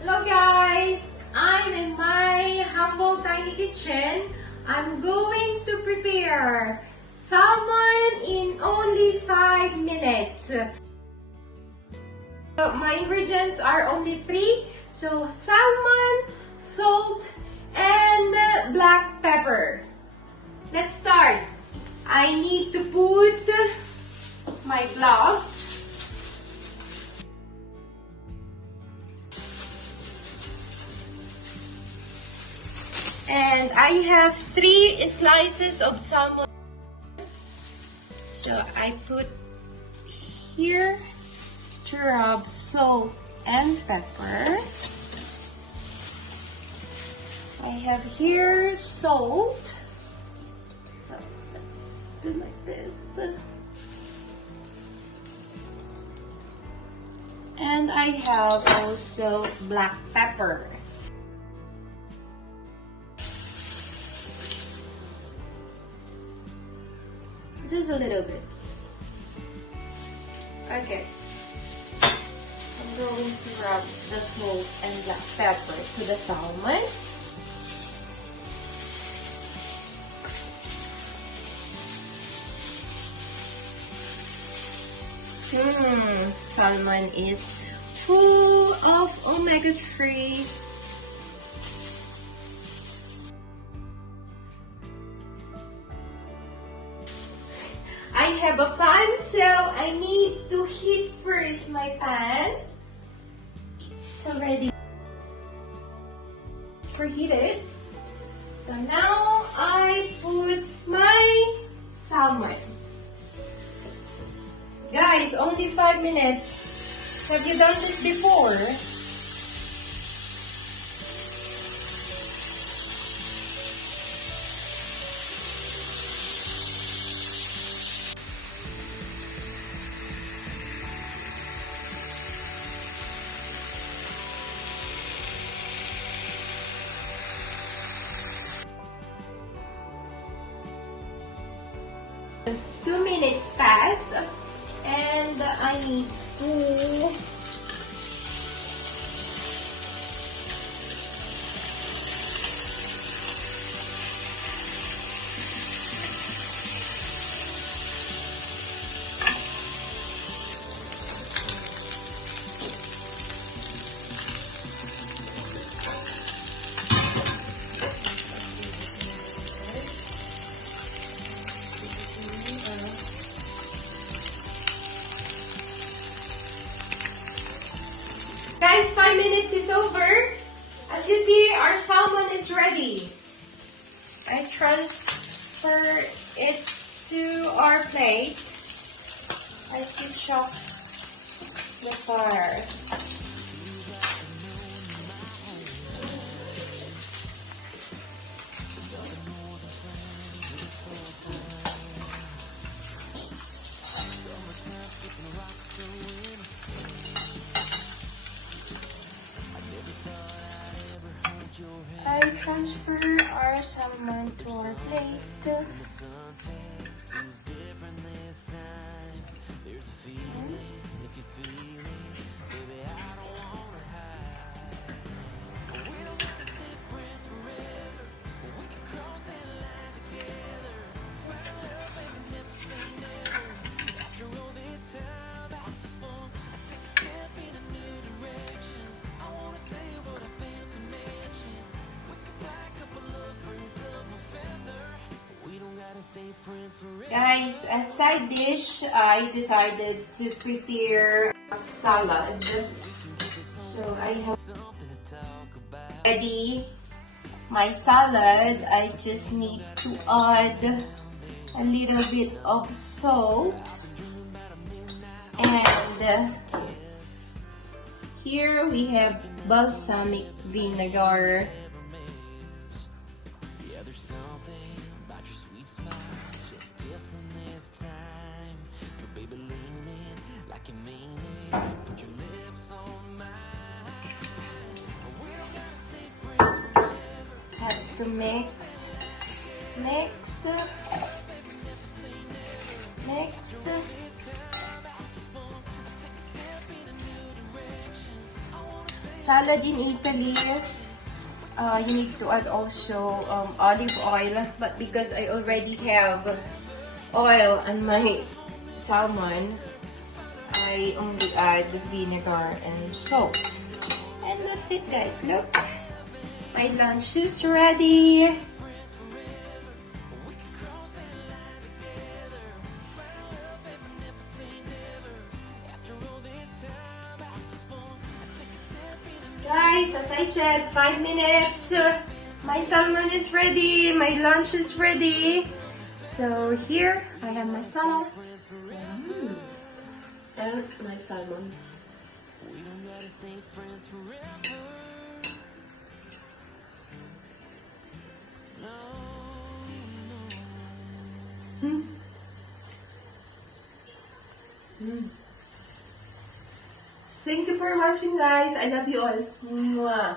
Hello guys! I'm in my humble tiny kitchen. I'm going to prepare salmon in only 5 minutes. So my ingredients are only 3. So salmon, salt, and black pepper. Let's start. I need to put my gloves. And I have 3 slices of salmon. So I put here to rub salt and pepper. I have here salt. So let's do like this. And I have also black pepper. Just a little bit. Okay. I'm going to rub the salt and black pepper to the salmon. Salmon is full of omega-3. I have a pan, so I need to heat first my pan. It's already preheated. So now I put my salmon. Guys, only 5 minutes. Have you done this before? Two minutes passed, and I need to Guys, 5 minutes is over. As you see, our salmon is ready. I transfer it to our plate. I switch off the fire. I transfer our salmon to our plate. Guys, as side dish, I decided to prepare a salad. So I have ready my salad. I just need to add a little bit of salt. And here we have balsamic vinegar. Have to mix. salad in Italy, you need to add also olive oil. But because I already have oil on my salmon, I only add vinegar and salt. And that's it, guys. Look, my lunch is ready. Guys, as I said, 5 minutes. My salmon is ready. My lunch is ready. So here, I have my salmon. And my salmon. Thank you for watching, guys. I love you all. Mwah.